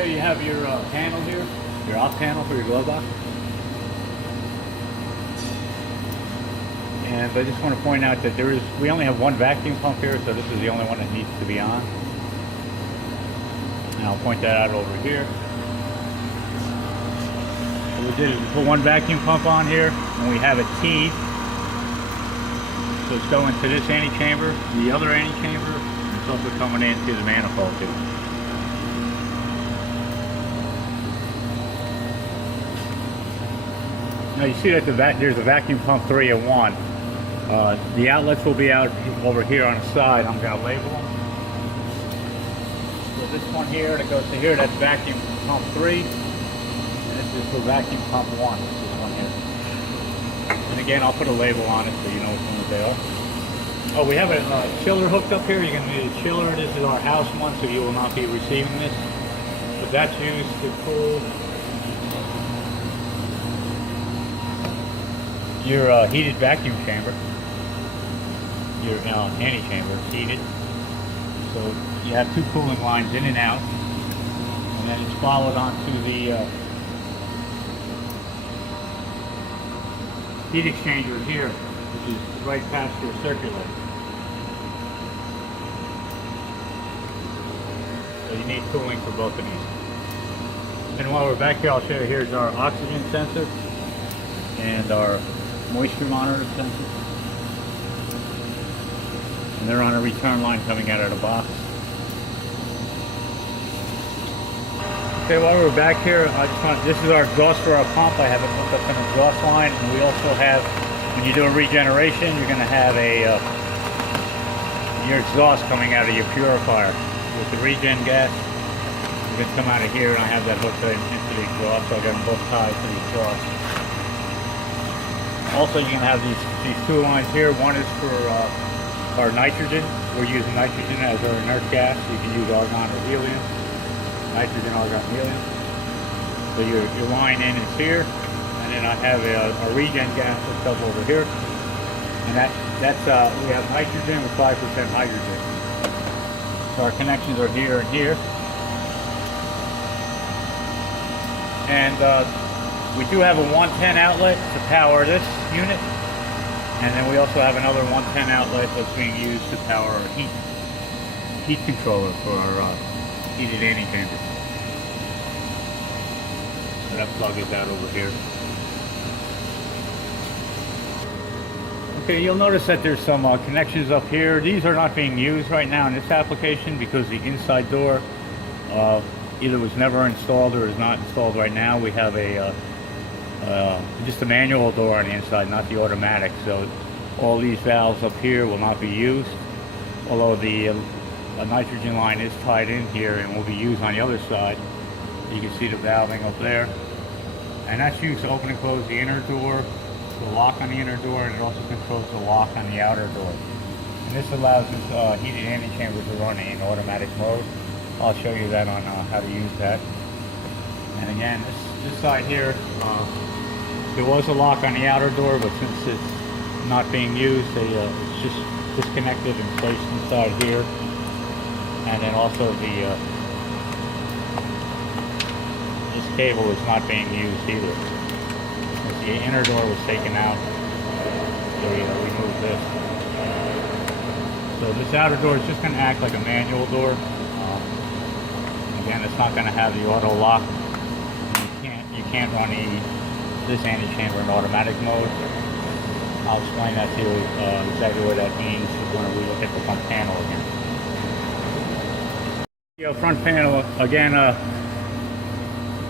Okay, you have your panel here, your off panel for your glove box. And I just want to point out that we only have one vacuum pump here, so this is the only one that needs to be on. And I'll point that out over here. What we did is we put one vacuum pump on here, and we have it teed. So it's going to this antechamber, the other antechamber, and it's also coming into the manifold too. Now you see that there's a vacuum pump 3 in 1. The outlets will be out over here on the side. I'm going to label them. So this one here that goes to here, that's vacuum pump 3. And this is for vacuum pump 1, this one here. And again, I'll put a label on it so you know which ones they are. Oh, we have a chiller hooked up here. You're going to need a chiller. This is our house one, so you will not be receiving this. But that's used to cool your heated vacuum chamber. Your antechamber is heated. So you have 2 cooling lines in and out. And then it's followed onto the heat exchanger here, which is right past your circulator. So you need cooling for both of these. And while we're back here, I'll show you, here's our oxygen sensor and our moisture monitor sensor. And they're on a return line coming out of the box. Okay, while we're back here, this is our exhaust for our pump. I have it hooked up an exhaust line, and we also have, when you do a regeneration, you're going to have your exhaust coming out of your purifier. With the regen gas, it's going to come out of here, and I have that hooked into the exhaust, so I got them both tied to the exhaust. Also, you can have these 2 lines here. One is for our nitrogen. We're using nitrogen as our inert gas. You can use argon or helium. Nitrogen, argon, helium. So your line in is here, and then I have a regen gas hooked up over here, and that's we have nitrogen with 5% hydrogen. So our connections are here and here, and we do have a 110 outlet to power this unit, and then we also have another 110 outlet that's being used to power our heat controller for our heated antechamber. So that plug is out over here. Okay, you'll notice that there's some connections up here. These are not being used right now in this application because the inside door either was never installed or is not installed right now. We have just a manual door on the inside, not the automatic. So all these valves up here will not be used, although the nitrogen line is tied in here and will be used on the other side. You can see the valving up there, and that's used to open and close the inner door, the lock on the inner door, and it also controls the lock on the outer door. And this allows this heated antechamber to run in automatic mode. I'll show you that on how to use that. And again, this side here, there was a lock on the outer door, but since it's not being used, it's just disconnected and placed inside here. And then also this cable is not being used either. The inner door was taken out, so we removed this. So this outer door is just going to act like a manual door. Again, it's not going to have the auto lock. You can't run this antechamber in automatic mode. I'll explain that to you exactly what that means when we look at the front panel again. The front panel again.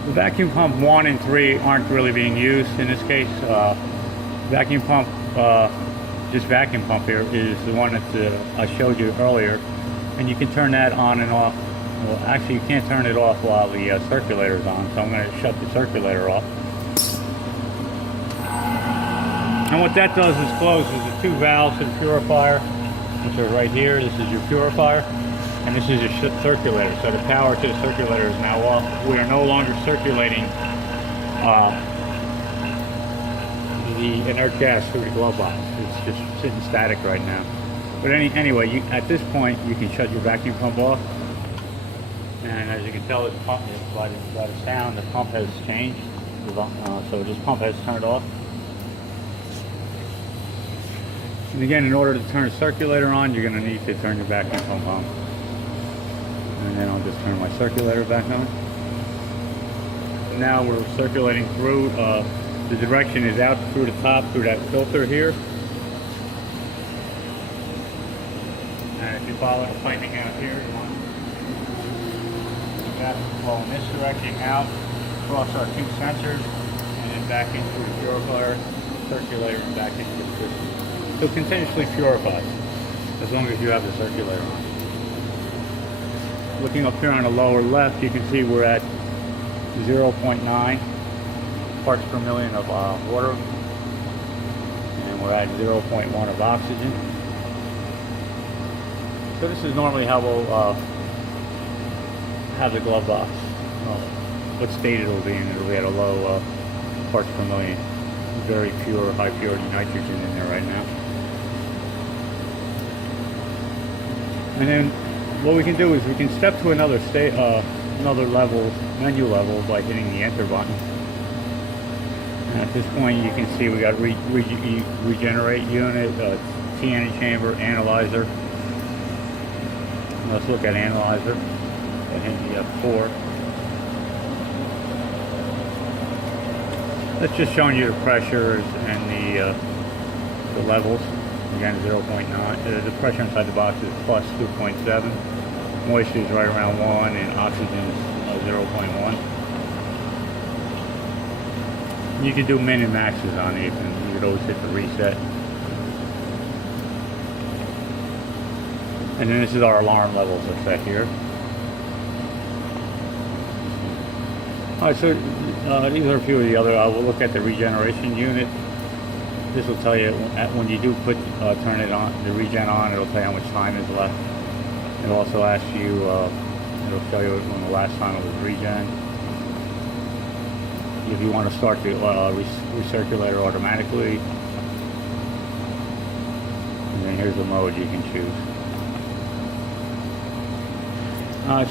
The vacuum pump 1 and 3 aren't really being used in this case. Vacuum pump, this vacuum pump here is the one that I showed you earlier, and you can turn that on and off. Well, actually you can't turn it off while the circulator is on, so I'm going to shut the circulator off. And what that does is closes the 2 valves to the purifier, which are right here. This is your purifier, and this is your circulator. So the power to the circulator is now off. We are no longer circulating the inert gas through the glove box. It's just sitting static right now. But anyway, at this point, you can shut your vacuum pump off. And as you can tell, by the sound, the pump has changed. So this pump has turned off. And again, in order to turn the circulator on, you're going to need to turn your vacuum pump on. And then I'll just turn my circulator back on. Now we're circulating through. The direction is out through the top, through that filter here. And if you follow the piping out here, you want to flow in this direction out, across our two sensors, and then back into the purifier, circulator, and back into the system. So it continuously purifies, as long as you have the circulator on. Looking up here on the lower left, you can see we're at 0.9 parts per million of water, and we're at 0.1 of oxygen. So this is normally how we'll have the glove box. What state it'll be in. It'll be at a low parts per million. Very pure, high purity nitrogen in there right now. And then what we can do is we can step to another state, another level, menu level, by hitting the enter button. And at this point, you can see we got Regenerate Unit, TN chamber, Analyzer. Let's look at Analyzer. I hit the F4. That's just showing you the pressures and the levels. Again, 0.9. The pressure inside the box is plus 2.7. Moisture is right around 1, and oxygen is 0.1. You can do min and maxes on these, and you could always hit the reset. And then this is our alarm levels are set here. Alright, so these are a few of the other. We'll look at the Regeneration Unit. This will tell you when you do turn it on, the regen on, it'll tell you how much time is left. It'll also ask you, it'll show you when the last time it was regen. If you want to start the recirculator automatically. And then here's the mode you can choose.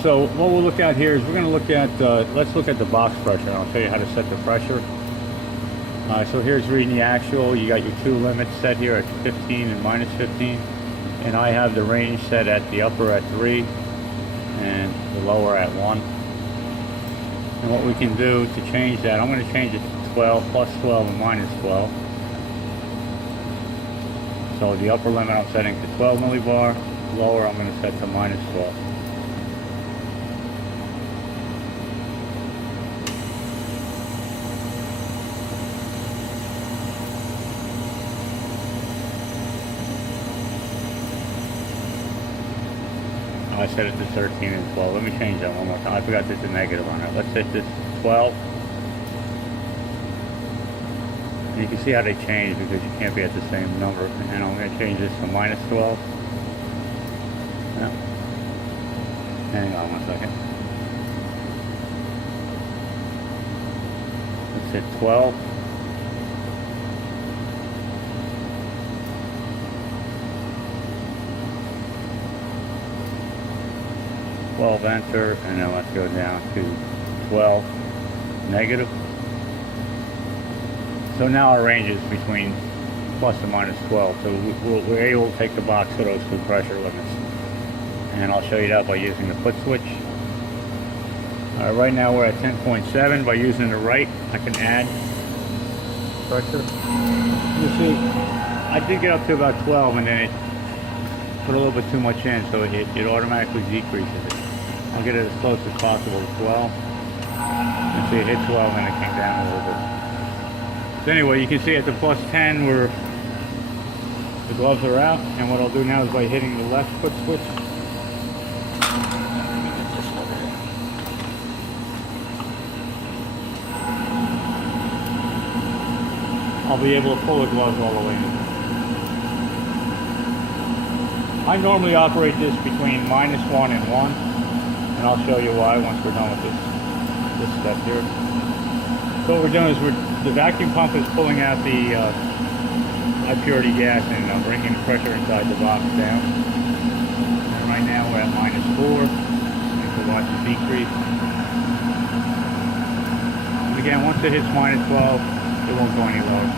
So what we'll look at here is we're going to look at, let's look at the box pressure, and I'll show you how to set the pressure. So here's reading the actual. You got your two limits set here at 15 and minus 15. And I have the range set at the upper at 3 and the lower at 1. And what we can do to change that, I'm going to change it to 12, plus 12 and minus 12. So the upper limit I'm setting to 12 millibar, lower I'm going to set to minus 12. I set it to 13 and 12. Let me change that one more time. I forgot there's a negative on it. Let's set this to 12. And you can see how they change because you can't be at the same number. And I'm going to change this to minus 12. Yeah. Hang on one second. Let's hit 12. Enter, and then let's go down to 12 negative. So now our range is between plus and minus 12. So we're able to take the box to those two pressure limits. And I'll show you that by using the foot switch. Right now we're at 10.7. By using the right, I can add pressure. You see, I did get up to about 12, and then it put a little bit too much in, so it automatically decreases it. I'll get it as close as possible to 12. And see, it hit 12 and it came down a little bit. So anyway, you can see at the plus 10 where the gloves are out. And what I'll do now is by hitting the left foot switch. I'll be able to pull the gloves all the way in. I normally operate this between minus 1 and 1. And I'll show you why once we're done with this step here. So what we're doing is the vacuum pump is pulling out the high purity gas and bringing the pressure inside the box down. And right now we're at minus 4. And So watch it decrease. And again, once it hits minus 12, it won't go any lower.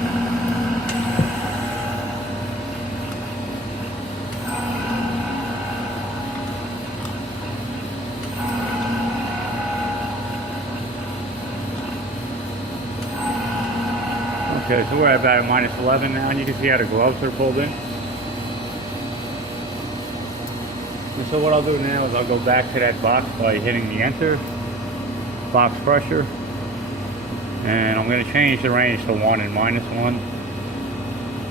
Okay, so we're at about minus 11 now, and you can see how the gloves are pulled in. And so what I'll do now is I'll go back to that box by hitting the enter, box pressure, and I'm going to change the range to 1 and minus 1.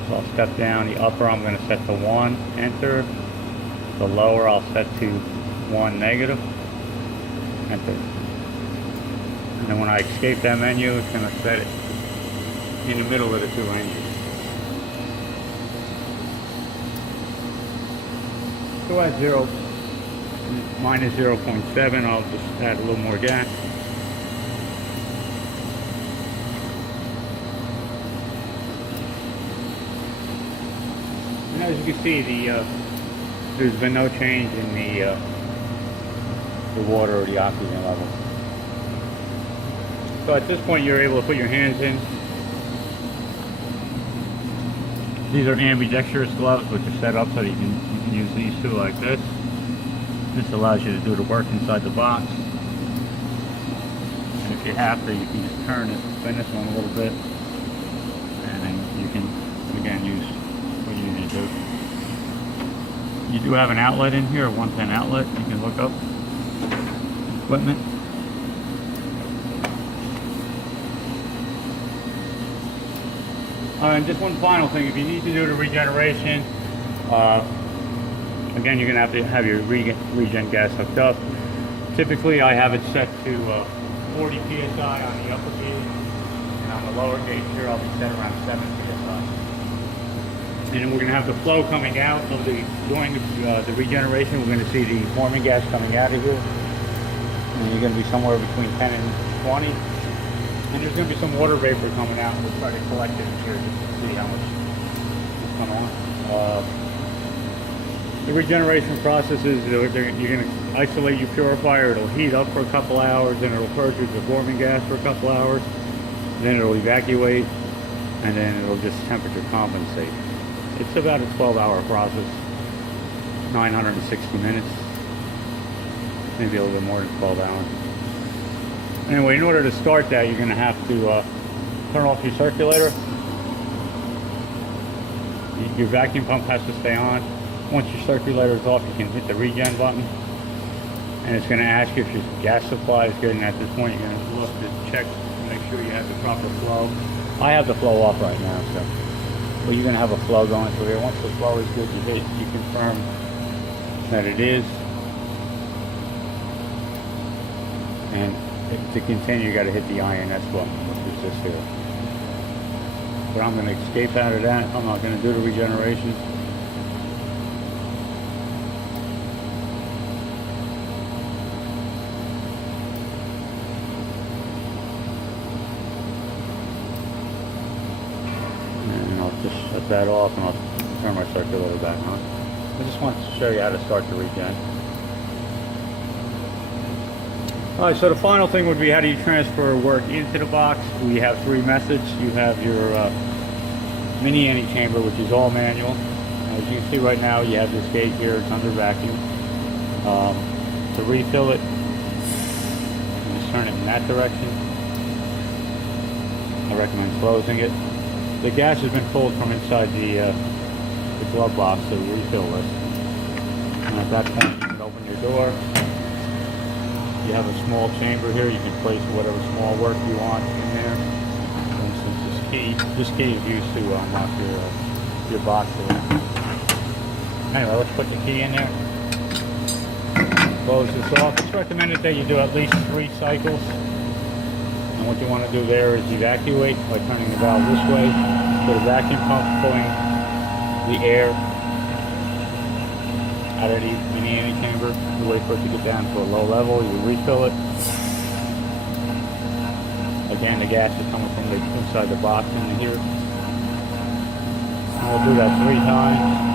So I'll step down. The upper I'm going to set to 1, enter. The lower I'll set to 1 negative, enter. And then when I escape that menu, it's going to set it in the middle of the two ranges. So at minus 0.7, I'll just add a little more gas. And as you can see, there's been no change in the water or the oxygen level. So at this point, you're able to put your hands in. These are ambidextrous gloves, which are set up so that you can use these two like this. This allows you to do the work inside the box. And if you have to, you can just turn it, spin this one a little bit, and then you can, again, use what you need to do. You do have an outlet in here, a 110 outlet. You can look up equipment. And just one final thing, if you need to do the regeneration, again, you're going to have your regen gas hooked up. Typically, I have it set to 40 psi on the upper gauge, and on the lower gauge here, I'll be set around 7 psi. And then we're going to have the flow coming out of during the regeneration. We're going to see the warming gas coming out of here, and you're going to be somewhere between 10 and 20. And there's going to be some water vapor coming out. We'll try to collect it here just to see how much is going on. The regeneration process is you're going to isolate your purifier. It'll heat up for a couple hours, then it'll purge with the warming gas for a couple hours. Then it'll evacuate, and then it'll just temperature compensate. It's about a 12-hour process, 960 minutes, maybe a little bit more than 12 hours. Anyway, in order to start that, you're going to have to turn off your circulator. Your vacuum pump has to stay on. Once your circulator is off, you can hit the regen button. And it's going to ask you if your gas supply is good. And at this point, you're going to look to check to make sure you have the proper flow. I have the flow off right now, so. But you're going to have a flow going through here. Once the flow is good, you confirm that it is. And to continue, you got to hit the INS button, which is this here. But I'm going to escape out of that. I'm not going to do the regeneration. And I'll just shut that off, and I'll turn my circulator back on. I just want to show you how to start the regen. Alright, so the final thing would be, how do you transfer work into the box? We have 3 methods. You have your mini anti-chamber, which is all manual. As you can see right now, you have this gauge here, it's under vacuum. To refill it, you just turn it in that direction. I recommend closing it. The gas has been pulled from inside the glove box, so you refill this. And at that point, you can open your door. You have a small chamber here. You can place whatever small work you want in there. For instance, this key is used to unlock your box here. Anyway, let's put the key in there. Close this off. It's recommended that you do at least 3 cycles. And what you want to do there is evacuate by turning the valve this way. So the vacuum pump pulling the air out of the mini anti-chamber. You wait for it to get down to a low level, you refill it. Again, the gas is coming from the inside the box into here. And we'll do that 3 times.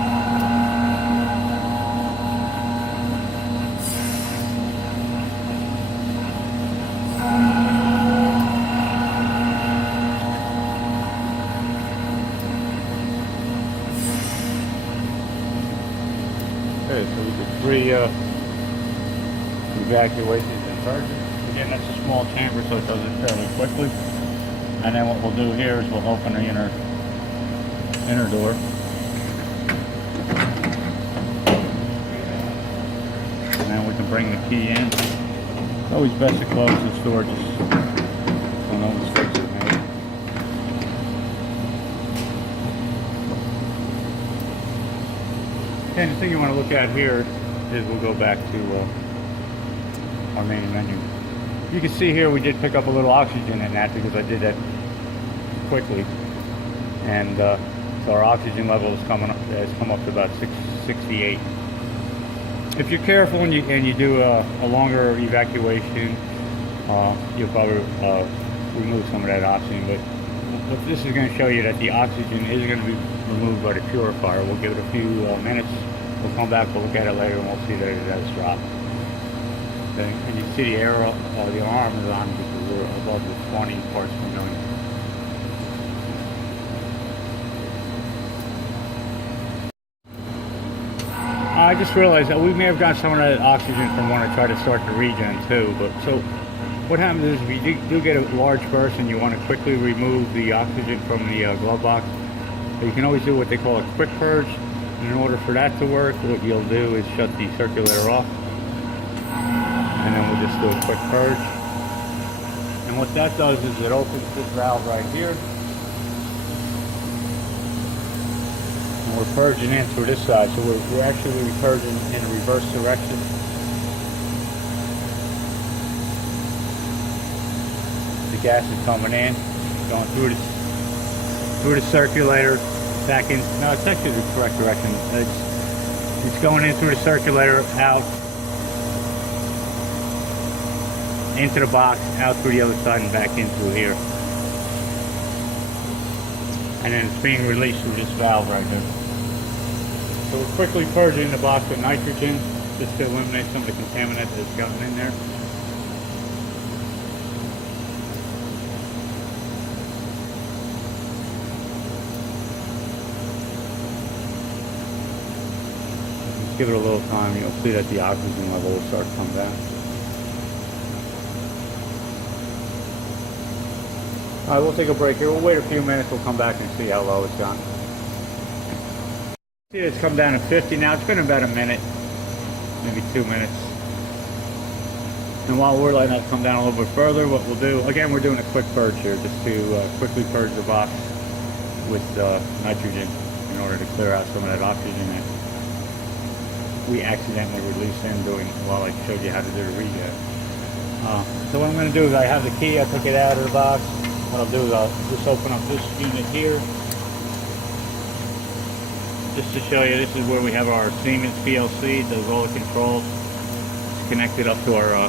Okay, so we did 3 evacuations and purges. Again, that's a small chamber, so it does it fairly quickly. And then what we'll do here is we'll open the inner door. And then we can bring the key in. It's always best to close this door just so no mistakes are made. And the thing you want to look at here is we'll go back to our main menu. You can see here we did pick up a little oxygen in that because I did that quickly. And so our oxygen level has come up to about 68. If you're careful and you do a longer evacuation, you'll probably remove some of that oxygen. But this is going to show you that the oxygen is going to be removed by the purifier. We'll give it a few minutes. We'll come back, we'll look at it later, and we'll see that it has dropped. And you see the arrow, the alarm is on because we're above the 20 parts per million. I just realized that we may have got some of that oxygen from when I tried to start the regen too. But so what happens is if you do get a large burst and you want to quickly remove the oxygen from the glove box, you can always do what they call a quick purge. And in order for that to work, what you'll do is shut the circulator off. And then we'll just do a quick purge. And what that does is it opens this valve right here. And we're purging in through this side, so we're actually purging in a reverse direction. The gas is coming in, going through the circulator, back in. No, it's actually the correct direction. It's going in through the circulator, out into the box, out through the other side, and back in through here. And then it's being released through this valve right here. So we're quickly purging the box with nitrogen just to eliminate some of the contaminant that's gotten in there. Just give it a little time, you'll see that the oxygen level will start to come down. Alright, we'll take a break here. We'll wait a few minutes. We'll come back and see how low it's gone. See, it's come down to 50 now. It's been about a minute, maybe 2 minutes. And while we're letting it come down a little bit further, what we'll do, again, we're doing a quick purge here, just to quickly purge the box with nitrogen in order to clear out some of that oxygen that we accidentally released in doing while I showed you how to do the regen. So what I'm going to do is I have the key. I took it out of the box. What I'll do is I'll just open up this unit here, just to show you. This is where we have our Siemens PLC. It does all the controls. It's connected up to our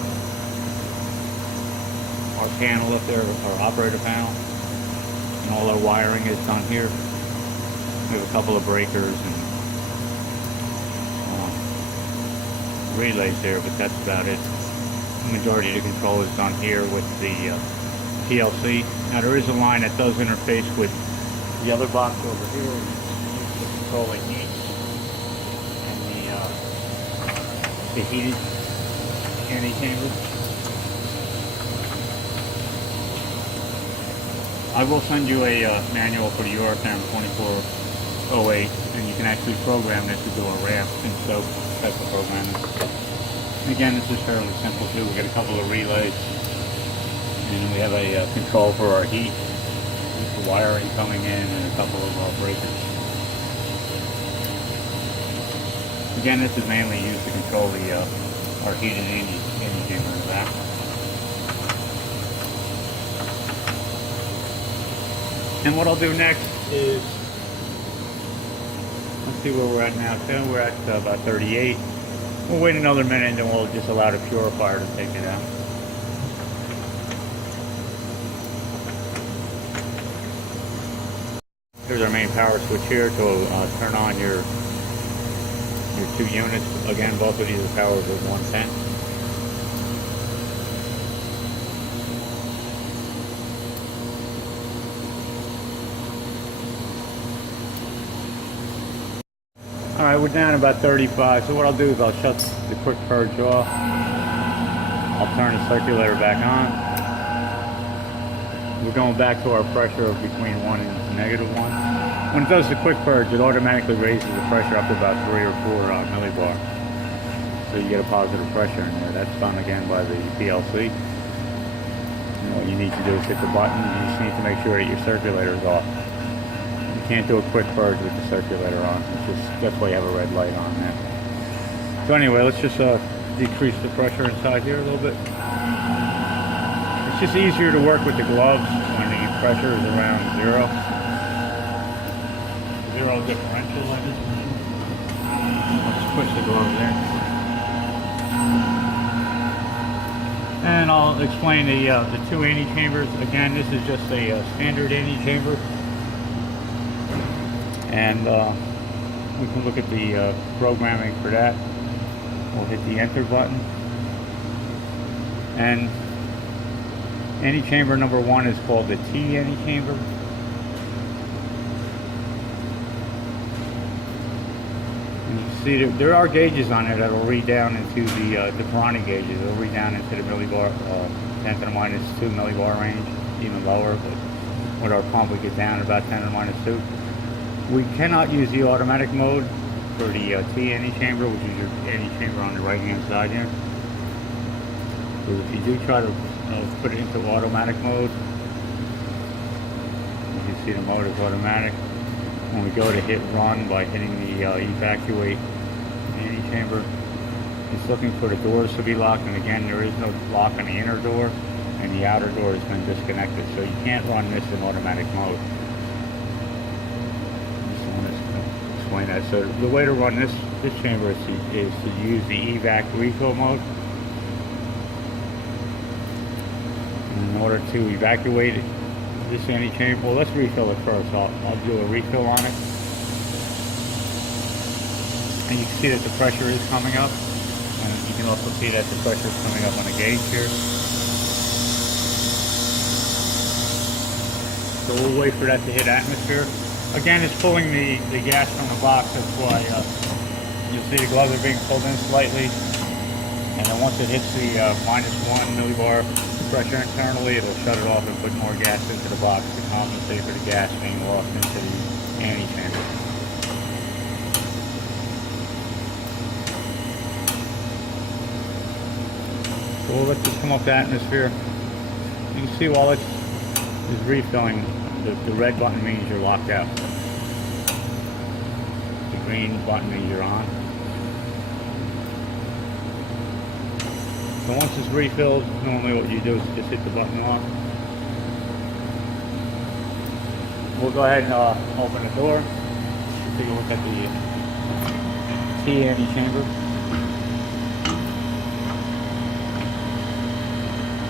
panel up there, our operator panel, and all our wiring is done here. We have a couple of breakers and relays there, but that's about it. The majority of the control is done here with the PLC. Now there is a line that does interface with the other box over here, controlling heat and the heated antechamber. I will send you a manual for the URFM 2408, and you can actually program this to do a ramp and soak type of programming. Again, this is fairly simple too. We got a couple of relays, and we have a control for our heat, the wiring coming in, and a couple of breakers. Again, this is mainly used to control the our heated antechamber in the back. And what I'll do next is, let's see where we're at now. So we're at about 38. We'll wait another minute and then we'll just allow the purifier to take it out. Here's our main power switch here to turn on your 2 units. Again, both of these are powered with 110. Alright, we're down about 35, so what I'll do is I'll shut the quick purge off. I'll turn the circulator back on. We're going back to our pressure of between 1 and -1. When it does the quick purge, it automatically raises the pressure up to about 3 or 4 millibar. So you get a positive pressure in there. That's done again by the PLC. And what you need to do is hit the button. You just need to make sure that your circulator is off. You can't do a quick purge with the circulator on. That's why you have a red light on there. So anyway, let's just decrease the pressure inside here a little bit. It's just easier to work with the gloves when the pressure is around 0. 0 differential, I just mean. Let's push the gloves in. And I'll explain the 2 anti-chambers. Again, this is just a standard anti-chamber. And we can look at the programming for that. We'll hit the enter button. And anti-chamber number 1 is called the T anti-chamber. And you see there are gauges on there that'll read down into the MBraun gauges. It'll read down into the millibar, 10 to the -2 millibar range, even lower. But with our pump, we get down about 10 to the -2. We cannot use the automatic mode for the T anti-chamber, which is your anti-chamber on the right hand side here. So if you do try to put it into automatic mode, you can see the mode is automatic. When we go to hit run by hitting the evacuate anti-chamber, it's looking for the doors to be locked, and again there is no lock on the inner door, and the outer door has been disconnected, so you can't run this in automatic mode. Explain that. So the way to run this chamber is to use the evac refill mode. In order to evacuate this anti-chamber, well, let's refill it first. I'll do a refill on it, and you can see that the pressure is coming up, and you can also see that the pressure is coming up on the gauge here. So we'll wait for that to hit atmosphere. Again, it's pulling the gas from the box. That's why you'll see the gloves are being pulled in slightly. And then once it hits the -1 millibar pressure internally, it'll shut it off and put more gas into the box to compensate for the gas being lost into the anti-chamber. So we'll let this come up to atmosphere. You can see while it's refilling, the red button means you're locked out. The green button means you're on. So once it's refilled, normally what you do is just hit the button on. We'll go ahead and open the door. Take a look at the T anti-chamber.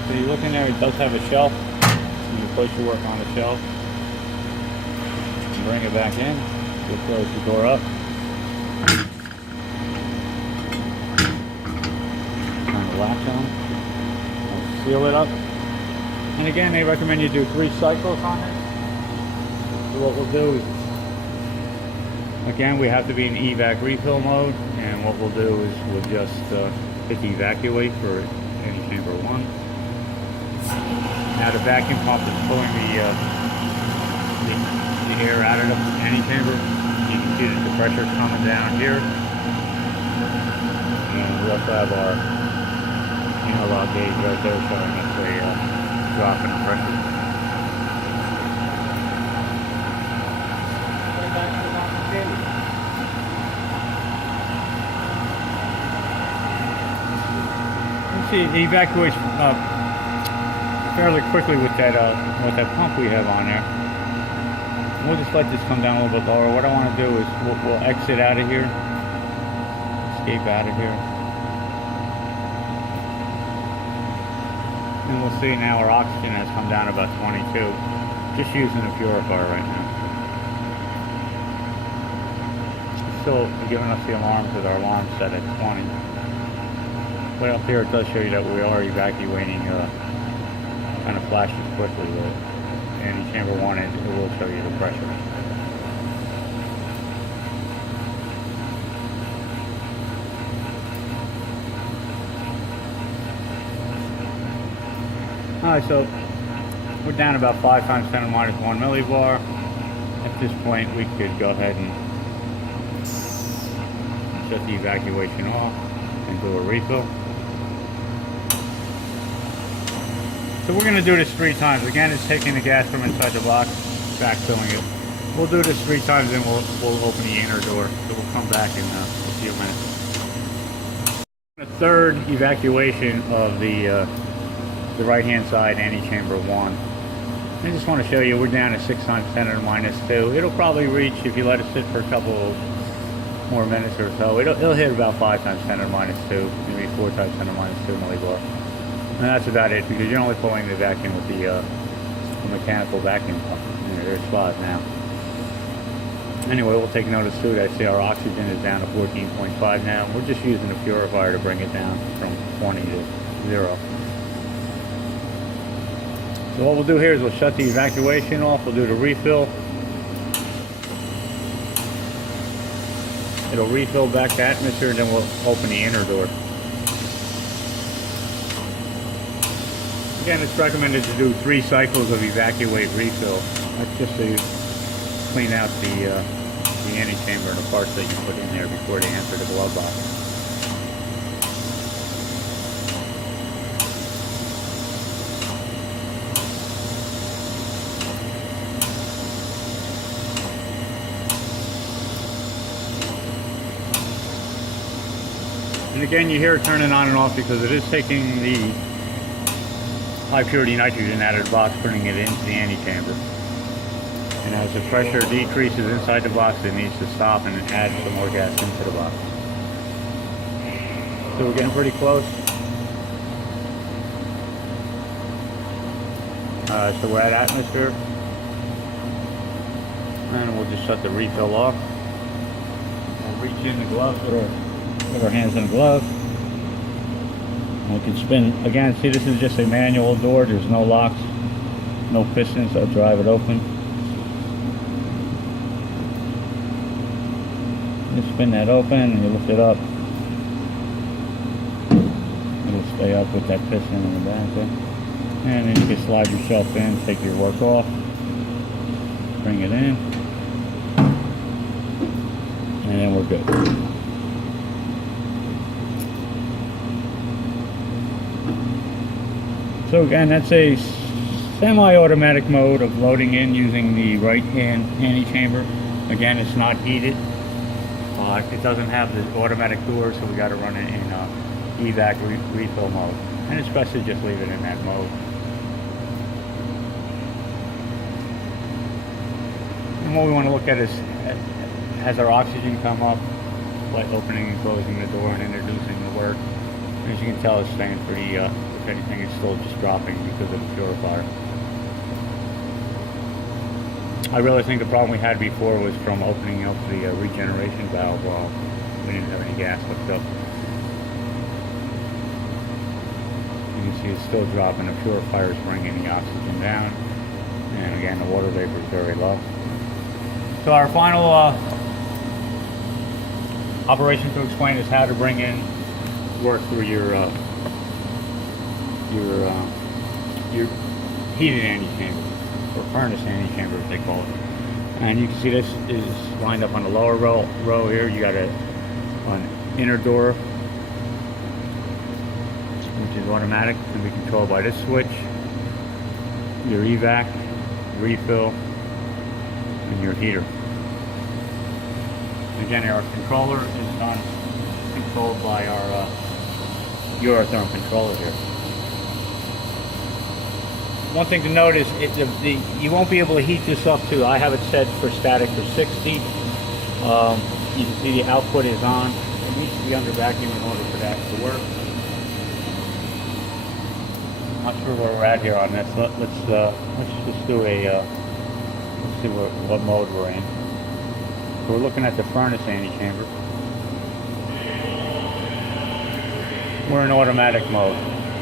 So you look in there, it does have a shelf. So you place your work on the shelf. Bring it back in. We'll close the door up. Turn the latch on. We'll seal it up. And again, they recommend you do 3 cycles on it. So what we'll do is, again, we have to be in evac refill mode, and what we'll do is we'll just hit the evacuate for anti-chamber 1. Now the vacuum pump is pulling the air out of the anti-chamber. You can see that the pressure is coming down here. And we also have our analog gauge right there showing us a drop in the pressure. You see it evacuates fairly quickly with that pump we have on there. We'll just let this come down a little bit lower. What I want to do is we'll exit out of here, escape out of here, and we'll see now our oxygen has come down about 22. Just using a purifier right now. It's still giving us the alarms with our alarm set at 20. But up here it does show you that we are evacuating. Kind of flashes quickly with anti-chamber 1, and it will show you the pressure. Alright, so we're down about 5 times 10 to the minus 1 millibar. At this point, we could go ahead and shut the evacuation off and do a refill. So we're going to do this 3 times. Again, it's taking the gas from inside the box, backfilling it. We'll do this 3 times, and we'll open the inner door. So we'll come back in a few minutes. The third evacuation of the right-hand side antechamber 1. I just want to show you we're down at 6 times 10 to the minus 2. It'll probably reach, if you let it sit for a couple more minutes or so, it'll hit about 5 times 10 to the minus 2, maybe 4 times 10 to the minus 2 millibar. And that's about it, because you're only pulling the vacuum with the mechanical vacuum pump in your spot now. Anyway, we'll take notice too that I see our oxygen is down to 14.5 now. We're just using the purifier to bring it down from 20 to 0. So what we'll do here is we'll shut the evacuation off, we'll do the refill. It'll refill back the atmosphere, and then we'll open the inner door. Again, it's recommended to do 3 cycles of evacuate refill. That's just to clean out the antechamber and the parts that you put in there before they enter the glove box. And again, you hear it turning on and off because it is taking the high purity nitrogen out of the box, putting it into the antechamber. And as the pressure decreases inside the box, it needs to stop and add some more gas into the box. So we're getting pretty close. So we're at atmosphere. And we'll just shut the refill off. We'll reach in the gloves with our hands in the gloves. We can spin, again, see this is just a manual door, there's no locks, no pistons, so I'll drive it open. Just spin that open and you lift it up. It'll stay up with that piston in the back there. And then you can slide yourself in, take your work off, bring it in, and then we're good. So again, that's a semi-automatic mode of loading in using the right-hand antechamber. Again, it's not heated. It doesn't have the automatic door, so we got to run it in evac refill mode. And it's best to just leave it in that mode. And what we want to look at is, has our oxygen come up, like opening and closing the door and introducing the work. As you can tell, it's staying pretty, if anything, it's still just dropping because of the purifier. I really think the problem we had before was from opening up the regeneration valve while we didn't have any gas hooked up. You can see it's still dropping. The purifier is bringing the oxygen down. And again, the water vapor is very low. So our final operation to explain is how to bring in work through your heated antechamber, or furnace antechamber as they call it. And you can see this is lined up on the lower row here. You got an inner door, which is automatic, can be controlled by this switch, your evac, refill, and your heater. And again, our controller is controlled by our Eurotherm controller here. One thing to note is you won't be able to heat this up to, I have it set for static for 60. You can see the output is on. It needs to be under vacuum in order for that to work. I'm not sure where we're at here on this. Let's just do a, let's see what mode we're in. So we're looking at the furnace antechamber. We're in automatic mode.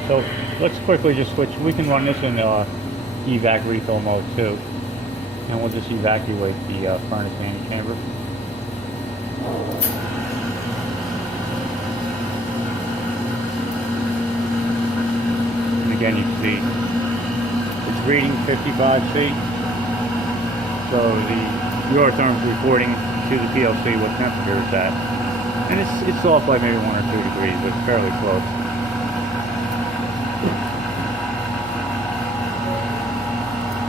So let's quickly just switch. We can run this in evac refill mode too. And we'll just evacuate the furnace antechamber. And again, you can see reading 55C. So the Eurotherm is reporting to the PLC what temperature it's at. And it's off by maybe 1 or 2 degrees, but it's fairly close.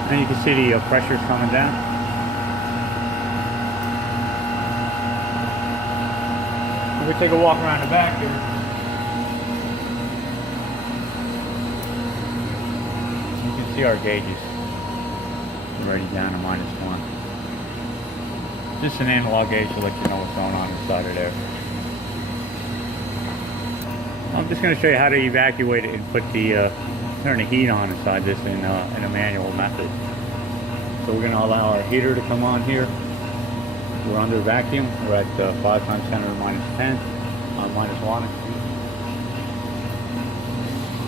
And you can see the pressure's coming down. We take a walk around the back here. You can see our gauges already down to -1. Just an analog gauge to let you know what's going on inside of there. I'm just going to show you how to evacuate it and put the turn the heat on inside this in a manual method. So we're going to allow our heater to come on here. We're under vacuum. We're at 5 times 10 to the -10 on -1.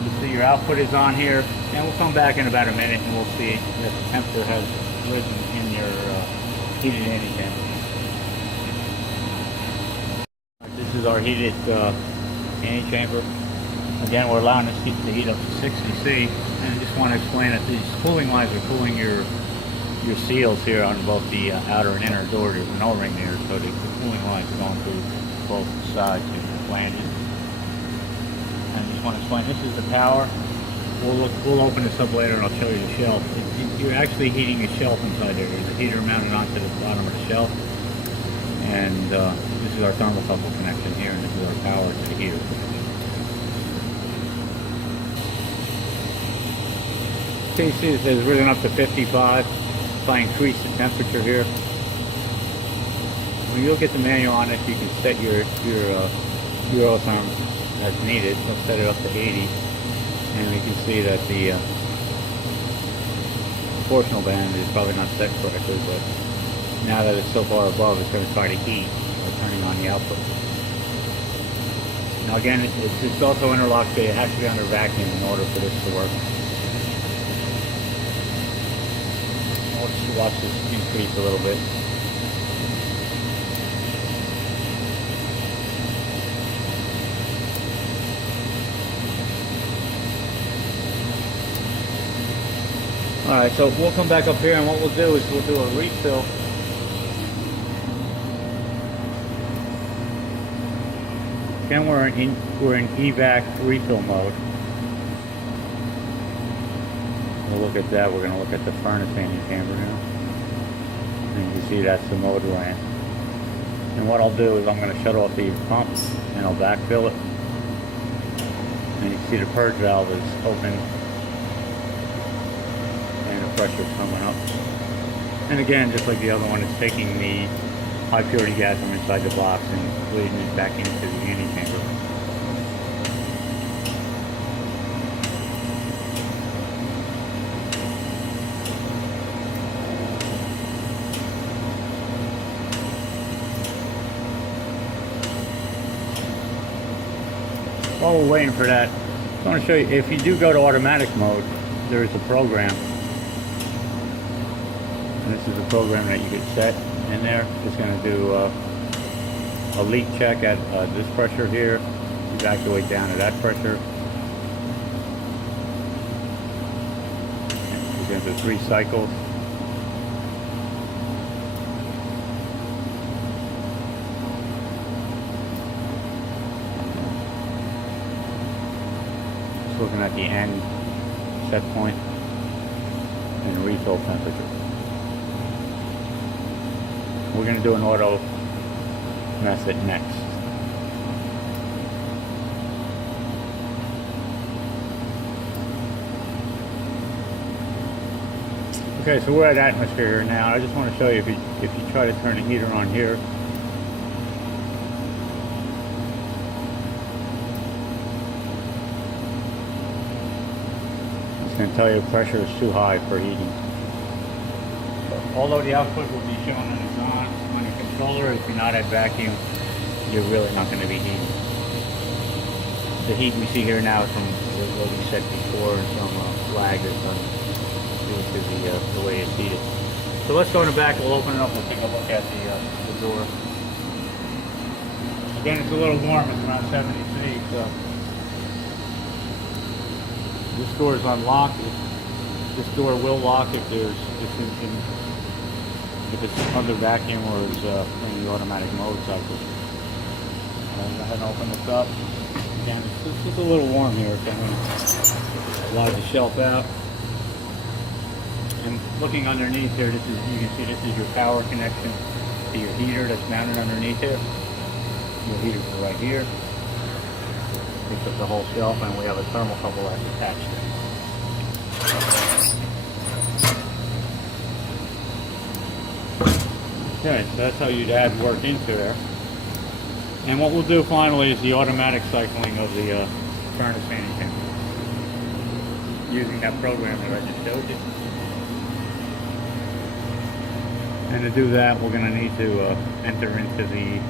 You see your output is on here, and we'll come back in about a minute and we'll see that the temperature has risen in your heated anti-chamber. This is our heated anti-chamber. Again, we're allowing this to heat up to 60°C, and I just want to explain that these cooling lines are cooling your seals here on both the outer and inner door. There's no ring there, so the cooling lines are going through both sides and flanges. And I just want to explain, this is the power. We'll open this up later and I'll show you the shelf. You're actually heating a shelf inside there. There's a heater mounted onto the bottom of the shelf. And this is our thermocouple connection here, and this is our power to the heater. Okay, you see it says risen up to 55. If I increase the temperature here, when you look at the manual on this, you can set your Eurotherm as needed. Let's set it up to 80, and we can see that the proportional band is probably not set correctly, but now that it's so far above, it's going to try to heat by turning on the output. Now again, it's also interlocked, so it has to be under vacuum in order for this to work. Let's watch this increase a little bit. Alright, so we'll come back up here, and what we'll do is we'll do a refill. Again, we're in evac refill mode. We'll look at that. We're going to look at the furnace anti-chamber now. And you can see that's the motor lamp. And what I'll do is I'm going to shut off the pump and I'll backfill it. And you can see the purge valve is open and the pressure's coming up. And again, just like the other one, it's taking the high purity gas from inside the box and leading it back into the anti-chamber. While we're waiting for that, I want to show you, if you do go to automatic mode, there is a program. And this is a program that you can set in there. It's going to do a leak check at this pressure here, evacuate down to that pressure. It's going to do 3 cycles. Looking at the end set point and refill temperature. We're going to do an auto method next. Okay, so we're at atmosphere now. I just want to show you, if you try to turn the heater on here, can tell you pressure is too high for heating. Although the output will be shown on the controller, if you're not at vacuum, you're really not going to be heating. The heat we see here now is from what we said before, some lag that's done due to the way it's heated. So let's go in the back, we'll open it up, we'll take a look at the door. Again, it's a little warm, it's around 70 degrees, so this door is unlocked. This door will lock if it's under vacuum or it's in the automatic mode cycle. Go ahead and open this up. Again, it's just a little warm here, so I'm going to slide the shelf out. And looking underneath here, you can see this is your power connection to your heater that's mounted underneath here. Your heater's right here. Picks up the whole shelf, and we have a thermocouple that's attached to it. Okay, so that's how you'd add work into there. And what we'll do finally is the automatic cycling of the furnace fanning chamber using that program that I just showed you. And to do that, we're going to need to enter into the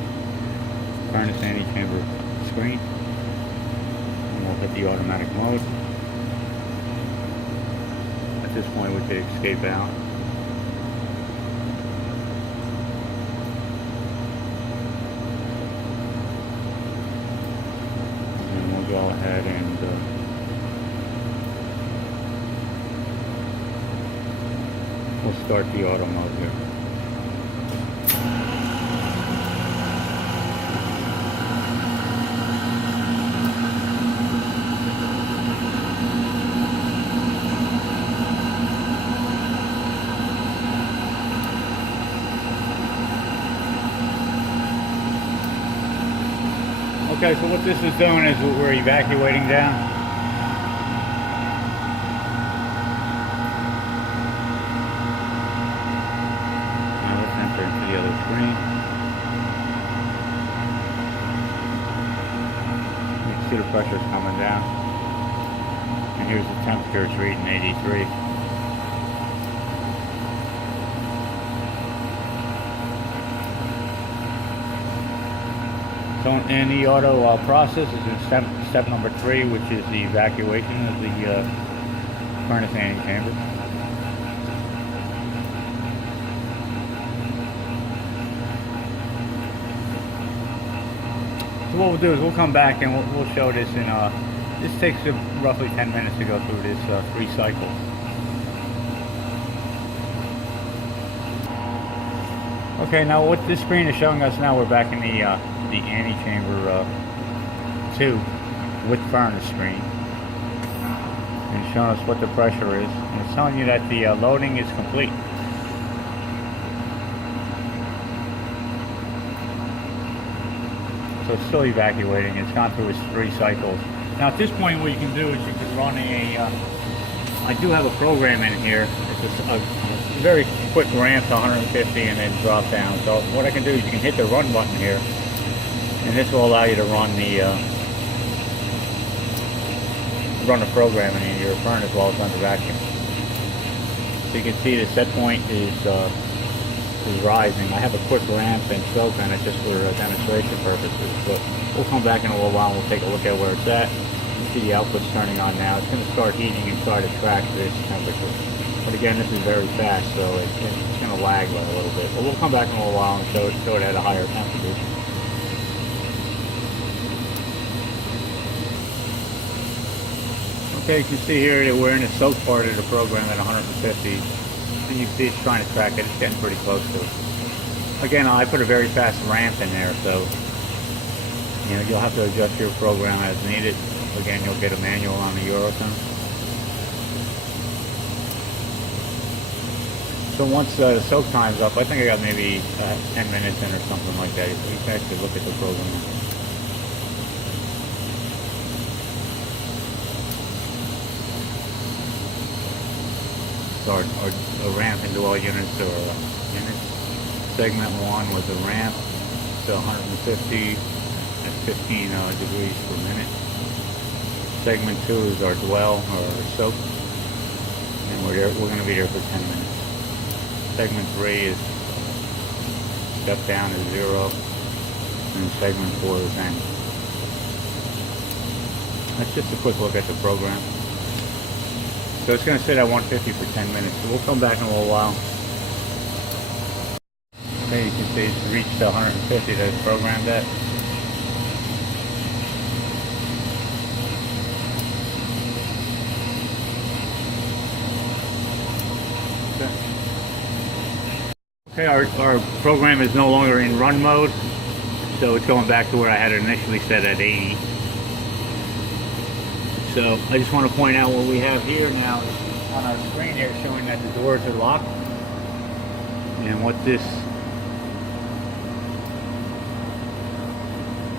furnace fanning chamber screen. And we'll hit the automatic mode. At this point, we could escape out. Go ahead and we'll start the auto mode here. Okay, so what this is doing is we're evacuating down. Now let's enter into the other screen. You can see the pressure's coming down. And here's the temperature, it's reading 83. So in the auto process is in step number 3, which is the evacuation of the furnace fanning chamber. So what we'll do is we'll come back and we'll show this in, this takes roughly 10 minutes to go through this 3 cycles. Okay, now what this screen is showing us now, we're back in the antechamber 2 with furnace screen, and it's showing us what the pressure is, and it's telling you that the loading is complete. So it's still evacuating. It's gone through its 3 cycles. Now at this point, what you can do is you can run I do have a program in here. It's just a very quick ramp to 150 and then drop down. So what I can do is you can hit the run button here, and this will allow you to run the program in your furnace while it's under vacuum. So you can see the set point is rising. I have a quick ramp and soak on it just for demonstration purposes, but we'll come back in a little while and we'll take a look at where it's at. You see the output's turning on now. It's going to start heating and try to track this temperature. But again, this is very fast, so it's going to lag by a little bit. But we'll come back in a little while and show it at a higher temperature. Okay, you can see here that we're in the soak part of the program at 150. And you see it's trying to track it. It's getting pretty close to it. Again, I put a very fast ramp in there, so you'll have to adjust your program as needed. Again, you'll get a manual on the Eurotone. So once the soak time's up, I think I got maybe 10 minutes in or something like that. You can actually look at the program. So our ramp into all units or units. Segment 1 was a ramp to 150 at 15 degrees per minute. Segment 2 is our dwell or our soak, and we're going to be there for 10 minutes. Segment 3 is step down to 0, and segment 4 is end. That's just a quick look at the program. So it's going to sit at 150 for 10 minutes. So we'll come back in a little while. Okay, you can see it's reached 150 that it's programmed at. Okay, our program is no longer in run mode, so it's going back to where I had it initially set at 80. So I just want to point out what we have here now is on our screen here showing that the doors are locked. And what this,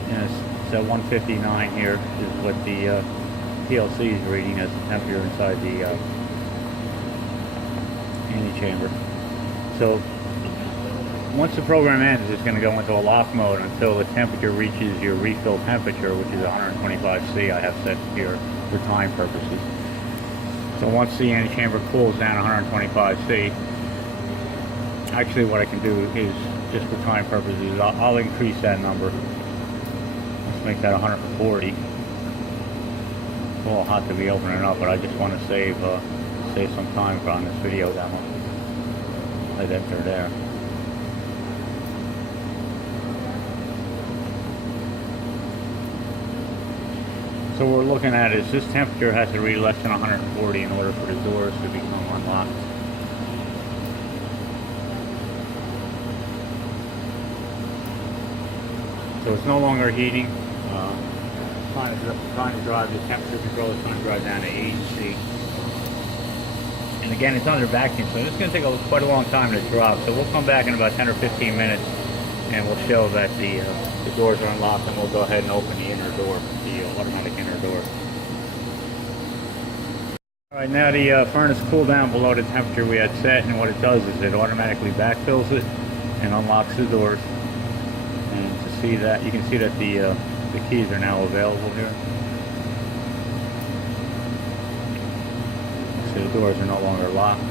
yes, it's at 159 here is what the PLC is reading as the temperature inside the antechamber. So once the program ends, it's going to go into a lock mode until the temperature reaches your refill temperature, which is 125°C. I have set here for time purposes. So once the antechamber cools down 125°C, actually what I can do is, just for time purposes, I'll increase that number. Let's make that 140. It's a little hot to be opening up, but I just want to save some time on this video demo. I'd enter there. So what we're looking at is this temperature has to read less than 140 in order for the doors to become unlocked. So it's no longer heating. Trying to drive the temperature control is trying to drive down to 80°C. And again, it's under vacuum, so this is going to take quite a long time to drop. So we'll come back in about 10 or 15 minutes, and we'll show that the doors are unlocked, and we'll go ahead and open the inner door, the automatic inner door. All right, now the furnace cooled down below the temperature we had set, and what it does is it automatically backfills it and unlocks the doors. And to see that, you can see that the keys are now available here. So the doors are no longer locked.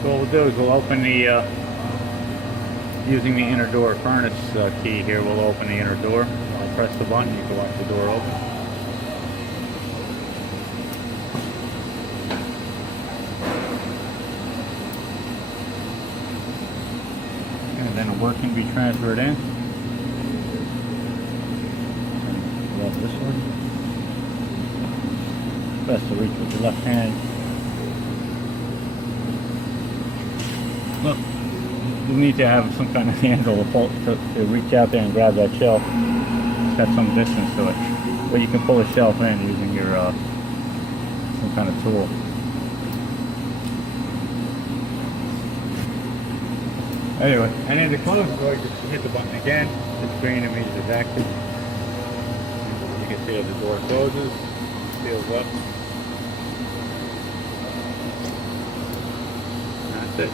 So what we'll do is we'll open the, using the inner door furnace key here, we'll open the inner door. I'll press the button, you can watch the door open. And then a work can be transferred in. Love this one. Best to reach with your left hand. Look, you need to have some kind of handle to reach out there and grab that shelf. It's got some distance to it. But you can pull the shelf in using your some kind of tool. Anyway, and then to close the door, just hit the button again. It's green, it means it's active. You can see as the door closes, seals up. That's it.